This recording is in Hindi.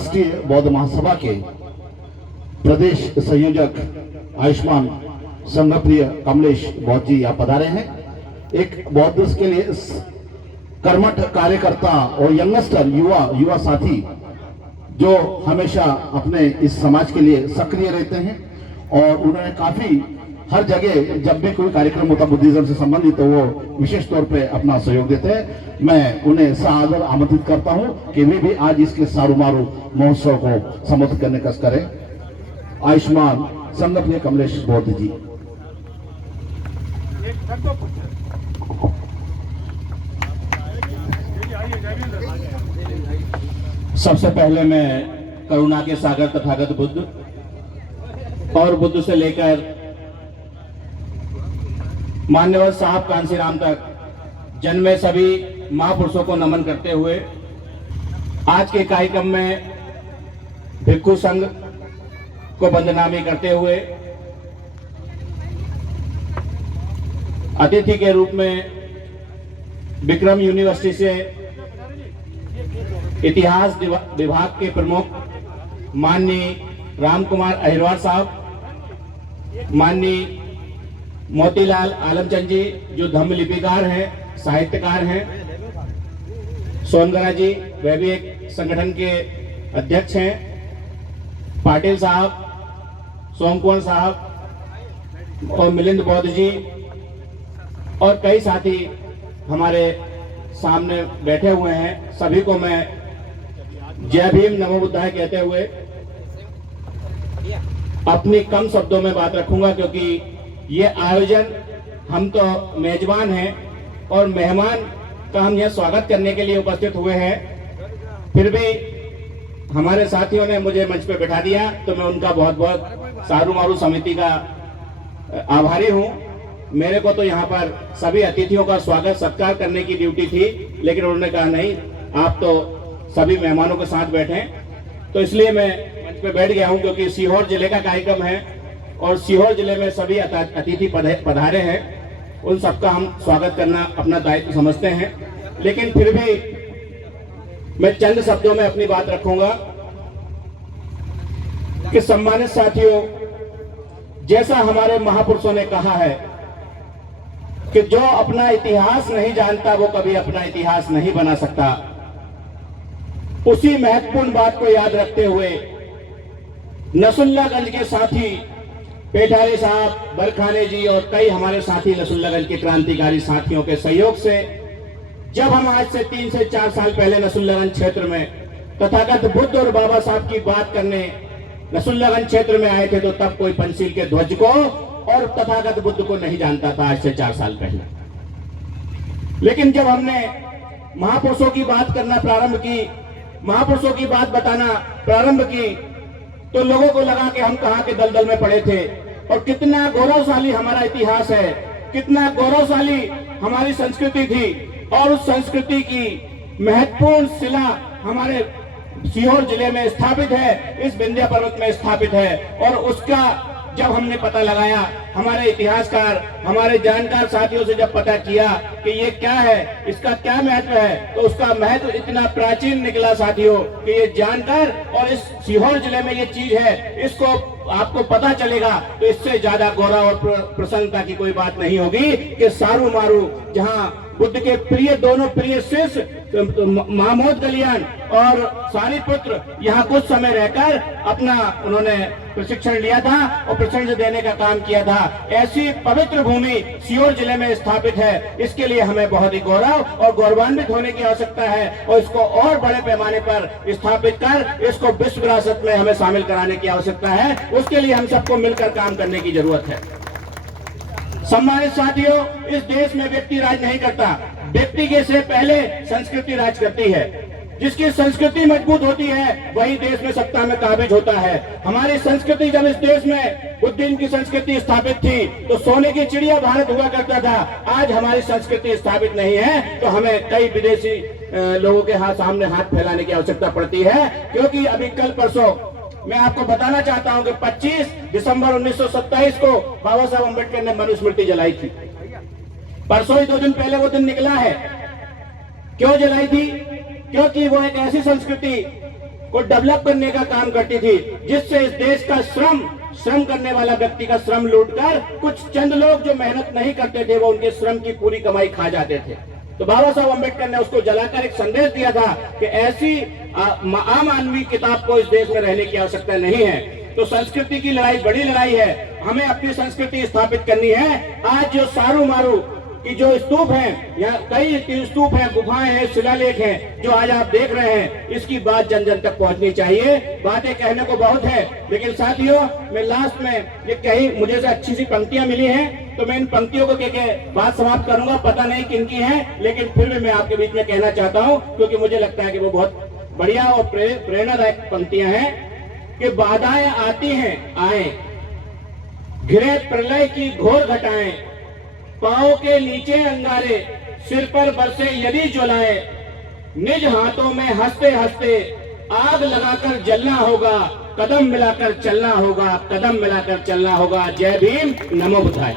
राष्ट्रीय बौद्ध महासभा के प्रदेश संयोजक आयुष्मान संघप्रिय कमलेश बौद्ध जी यहाँ पधारे हैं। एक बौद्ध के लिए कर्मठ कार्यकर्ता और यंगस्टर युवा साथी जो हमेशा अपने इस समाज के लिए सक्रिय रहते हैं और उन्होंने काफी हर जगह जब भी कोई कार्यक्रम होता बुद्धिज्म से संबंधित तो वो विशेष तौर पे अपना सहयोग देते हैं। मैं उन्हें सादर आमंत्रित करता हूं कि वे भी आज इसके सारूमारू महोत्सव को संबोधित करने का करें। आयुष्मान संघप्रिय कमलेश बौद्ध जी। सबसे पहले मैं करुणा के सागर तथागत बुद्ध और बुद्ध से लेकर मान्यवर साहब कांसीराम तक जन्मे सभी महापुरुषों को नमन करते हुए आज के कार्यक्रम में भिक्षु संघ को वंदनामी करते हुए अतिथि के रूप में विक्रम यूनिवर्सिटी से इतिहास विभाग के प्रमुख माननीय राम कुमार अहिरवार साहब, माननीय मोतीलाल आलमचंद जी जो धम्म लिपिकार हैं, साहित्यकार हैं, सोनगरा जी वह भी एक संगठन के अध्यक्ष हैं, पाटिल साहब, सोमकुमार साहब और मिलिंद बौद्ध जी और कई साथी हमारे सामने बैठे हुए हैं। सभी को मैं जय भीम नमो बुद्धाय कहते हुए अपनी कम शब्दों में बात रखूंगा, क्योंकि ये आयोजन हम तो मेजबान हैं और मेहमान का हम यह स्वागत करने के लिए उपस्थित हुए हैं। फिर भी हमारे साथियों ने मुझे मंच पे बैठा दिया तो मैं उनका बहुत बहुत सारूमारू समिति का आभारी हूं। मेरे को तो यहाँ पर सभी अतिथियों का स्वागत सत्कार करने की ड्यूटी थी, लेकिन उन्होंने कहा नहीं, आप तो सभी मेहमानों के साथ बैठे, तो इसलिए मैं मंच पे बैठ गया हूँ, क्योंकि सीहोर जिले का कार्यक्रम है और सीहोर जिले में सभी अतिथि पधारे हैं, उन सबका हम स्वागत करना अपना दायित्व समझते हैं। लेकिन फिर भी मैं चंद शब्दों में अपनी बात रखूंगा कि सम्मानित साथियों, जैसा हमारे महापुरुषों ने कहा है कि जो अपना इतिहास नहीं जानता वो कभी अपना इतिहास नहीं बना सकता, उसी महत्वपूर्ण बात को याद रखते हुए नसुल्लागंज के साथी पेठारी साहब, बरखाने जी और कई हमारे साथी नसुल्लागंज के क्रांतिकारी साथियों के सहयोग से जब हम आज से 3 से 4 साल पहले नसुल्लागंज क्षेत्र में तथागत बुद्ध और बाबा साहब की बात करने नसुल्लागंज क्षेत्र में आए थे, तो तब कोई पंचशील के ध्वज को और तथागत बुद्ध को नहीं जानता था, आज से 4 साल पहले। लेकिन जब हमने महापुरुषों की बात करना प्रारंभ की, महापुरुषों की बात बताना प्रारंभ की, तो लोगों को लगा कि हम कहां के दलदल में पड़े थे और कितना गौरवशाली हमारा इतिहास है, कितना गौरवशाली हमारी संस्कृति थी और उस संस्कृति की महत्वपूर्ण शिला हमारे सीहोर जिले में स्थापित है, इस विंध्य पर्वत में स्थापित है। और उसका जब हमने पता लगाया, हमारे इतिहासकार, हमारे जानकार साथियों से जब पता किया कि ये क्या है, इसका क्या महत्व है, तो उसका महत्व इतना प्राचीन निकला साथियों कि ये जानकर और इस सीहोर जिले में ये चीज है, इसको आपको पता चलेगा तो इससे ज्यादा गौरव और प्रसन्नता की कोई बात नहीं होगी कि सारू मारू जहां बुद्ध के प्रिय दोनों प्रिय शिष्य महमूद गलियान और सारिपुत्र यहाँ कुछ समय रहकर अपना उन्होंने प्रशिक्षण लिया था और प्रशिक्षण देने का काम किया था। ऐसी पवित्र भूमि सीहोर जिले में स्थापित है, इसके लिए हमें बहुत ही गौरव और गौरवान्वित होने की आवश्यकता है और इसको और बड़े पैमाने पर स्थापित कर इसको विश्व विरासत में हमें शामिल कराने की आवश्यकता है। उसके लिए हम सबको मिलकर काम करने की जरूरत है। सम्मानित साथियों, इस देश में व्यक्ति राज नहीं करता, व्यक्ति के से पहले संस्कृति राज करती है। जिसकी संस्कृति मजबूत होती है वही देश में सत्ता में काबिज होता है। हमारी संस्कृति जब इस देश में बुद्धिज्म की संस्कृति स्थापित थी तो सोने की चिड़िया भारत हुआ करता था। आज हमारी संस्कृति स्थापित नहीं है तो हमें कई विदेशी लोगों के सामने हाथ फैलाने की आवश्यकता पड़ती है। क्योंकि अभी कल परसों मैं आपको बताना चाहता हूं कि 25 दिसंबर 1927 को बाबा साहब अम्बेडकर ने मनुस्मृति जलाई थी। परसों ही 2 दिन पहले वो दिन निकला है। क्यों जलाई थी? क्योंकि वो एक ऐसी संस्कृति को डेवलप करने का काम करती थी, जिससे इस देश का श्रम करने वाला व्यक्ति का श्रम लूटकर कुछ चंद लोग जो मेहनत नहीं करते थे वो उनके श्रम की पूरी कमाई खा जाते थे। तो बाबा साहब अम्बेडकर ने उसको जलाकर एक संदेश दिया था कि ऐसी आम आदमी किताब को इस देश में रहने की आवश्यकता नहीं है। तो संस्कृति की लड़ाई बड़ी लड़ाई है, हमें अपनी संस्कृति स्थापित करनी है। आज जो सारू मारू कि जो स्तूप हैं, यहाँ कई स्तूप हैं, गुफाएं हैं, शिलालेख हैं, जो आज आप देख रहे हैं, इसकी बात जन जन तक पहुंचनी चाहिए। बातें कहने को बहुत है, लेकिन साथियों मैं लास्ट में ये कही मुझे से अच्छी सी पंक्तियां मिली हैं, तो मैं इन पंक्तियों को कह के बात समाप्त करूंगा। पता नहीं किनकी हैं, लेकिन फिर भी मैं आपके बीच में कहना चाहता हूं, क्योंकि मुझे लगता है कि वो बहुत बढ़िया और प्रेरणादायक पंक्तियां हैं कि बाधाएं आती हैं आए, घिरे प्रलय की घोर घटाएं, पांव के नीचे अंगारे, सिर पर बरसे यदि ज्वलाए, निज हाथों में हंसते हंसते आग लगाकर जलना होगा, कदम मिलाकर चलना होगा, कदम मिलाकर चलना होगा। जय भीम, नमो बुद्धाय।